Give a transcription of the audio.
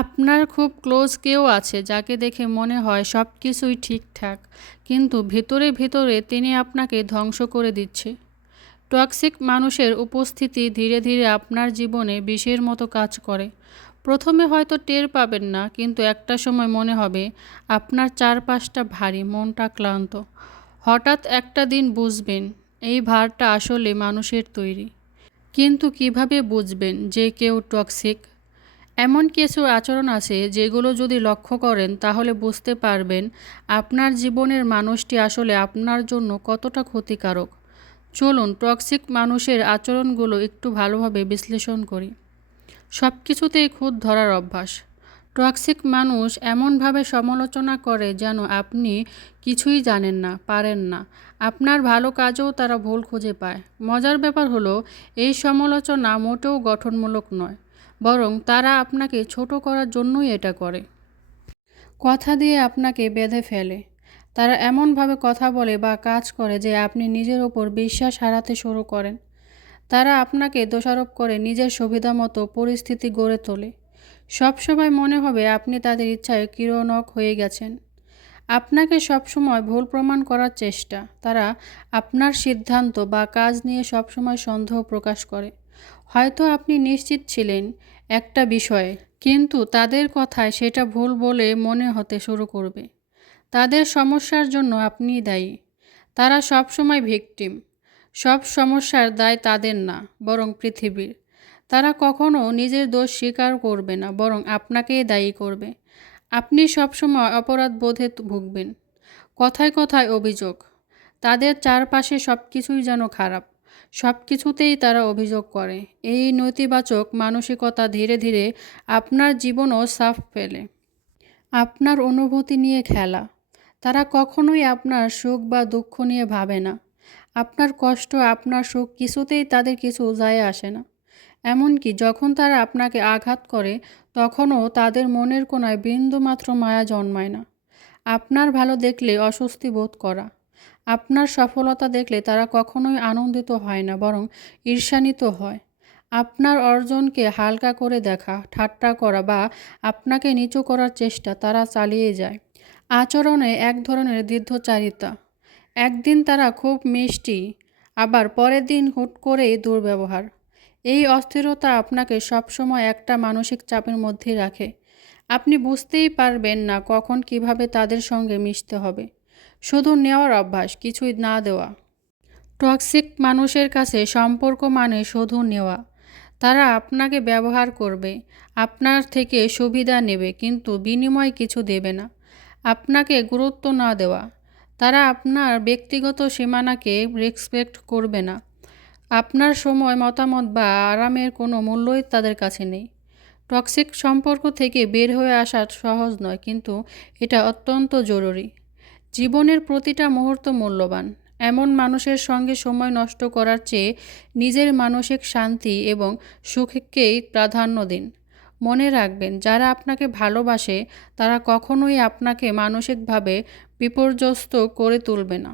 আপনার খুব ক্লোজ কেউ আছে যাকে দেখে মনে হয় সব কিছুই ঠিকঠাক, কিন্তু ভেতরে ভেতরে তিনি আপনাকে ধ্বংস করে দিচ্ছে। টক্সিক মানুষের উপস্থিতি ধীরে ধীরে আপনার জীবনে বিষের মতো কাজ করে। প্রথমে হয়তো টের পাবেন না, কিন্তু একটা সময় মনে হবে আপনার চারপাশটা ভারী, মনটা ক্লান্ত। হঠাৎ একটা দিন বুঝবেন, এই ভারটা আসলে মানুষের তৈরি। কিন্তু কীভাবে বুঝবেন যে কেউ টক্সিক? এমন কিছু আচরণ আছে যেগুলো যদি লক্ষ্য করেন, তাহলে বুঝতে পারবেন আপনার জীবনের মানুষটি আসলে আপনার জন্য কতটা ক্ষতিকারক। চলুন টক্সিক মানুষের আচরণগুলো একটু ভালোভাবে বিশ্লেষণ করি। সব কিছুতেই খুদ ধরার অভ্যাস। টক্সিক মানুষ এমনভাবে সমালোচনা করে যেন আপনি কিছুই জানেন না, পারেন না। আপনার ভালো কাজেও তারা ভুল খুঁজে পায়। মজার ব্যাপার হলো, এই সমালোচনা মোটেও গঠনমূলক নয়। বরং তারা আপনাকে ছোট করার জন্যই এটা করে। কথা দিয়ে আপনাকে বেঁধে ফেলে। তারা এমনভাবে কথা বলে বা কাজ করে যে আপনি নিজের ওপর বিশ্বাস হারাতে শুরু করেন। তারা আপনাকে দোষারোপ করে নিজের সুবিধা মতো পরিস্থিতি গড়ে তোলে। সবসময় মনে হবে আপনি তাদের ইচ্ছায় কিরণক হয়ে গেছেন। আপনাকে সবসময় ভুল প্রমাণ করার চেষ্টা। তারা আপনার সিদ্ধান্ত বা কাজ নিয়ে সবসময় সন্দেহ প্রকাশ করে। হয়তো আপনি নিশ্চিত ছিলেন একটা বিষয়ে, কিন্তু তাদের কথায় সেটা ভুল বলে মনে হতে শুরু করবে। তাদের সমস্যার জন্য আপনি দায়ী। তারা সবসময় ভিকটিম। সব সমস্যার দায় তাদের না, বরং পৃথিবীর। তারা কখনও নিজের দোষ স্বীকার করবে না, বরং আপনাকেই দায়ী করবে। আপনি সবসময় অপরাধ বোধে ভুগবেন। কথায় কথায় অভিযোগ। তাদের চারপাশে সব কিছুই যেন খারাপ। সব কিছুতেই তারা অভিযোগ করে। এই নেতিবাচক মানসিকতা ধীরে ধীরে আপনার জীবনও সাফ ফেলে আপনার অনুভূতি নিয়ে খেলা। তারা কখনোই আপনার সুখ বা দুঃখ নিয়ে ভাবে না। আপনার কষ্ট, আপনার সুখ কিছুতেই তাদের কিছু যায় আসে না। এমনকি যখন তারা আপনাকে আঘাত করে, তখনও তাদের মনের কোনায় বিন্দুমাত্র মায়া জন্মায় না। আপনার ভালো দেখলে অস্বস্তি বোধ করা। আপনার সফলতা দেখলে তারা কখনোই আনন্দিত হয় না, বরং ঈর্ষান্বিত হয়। আপনার অর্জনকে হালকা করে দেখা, ঠাট্টা করা বা আপনাকে নিচু করার চেষ্টা তারা চালিয়ে যায়। আচরণে এক ধরনের দীর্ঘচারিতা। একদিন তারা খুব মিষ্টি, আবার পরের দিন হুট করেই দুর্ব্যবহার। এই অস্থিরতা আপনাকে সবসময় একটা মানসিক চাপের মধ্যে রাখে। আপনি বুঝতেই পারবেন না কখন কীভাবে তাদের সঙ্গে মিশতে হবে। শুধু নেওয়ার অভ্যাস, কিছুই না দেওয়া। টক্সিক মানুষের কাছে সম্পর্ক মানে শুধু নেওয়া। তারা আপনাকে ব্যবহার করবে, আপনার থেকে সুবিধা নেবে, কিন্তু বিনিময় কিছু দেবে না। আপনাকে গুরুত্ব না দেওয়া। তারা আপনার ব্যক্তিগত সীমানাকে রেসপেক্ট করবে না। আপনার সময়, মতামত বা আরামের কোনো মূল্যই তাদের কাছে নেই। টক্সিক সম্পর্ক থেকে বের হয়ে আসা সহজ নয়, কিন্তু এটা অত্যন্ত জরুরি। জীবনের প্রতিটা মুহূর্ত মূল্যবান। এমন মানুষের সঙ্গে সময় নষ্ট করার চেয়ে নিজের মানসিক শান্তি এবং সুখকেই প্রাধান্য দিন। মনে রাখবেন, যারা আপনাকে ভালোবাসে, তারা কখনোই আপনাকে মানসিকভাবে বিপর্যস্ত করে তুলবে না।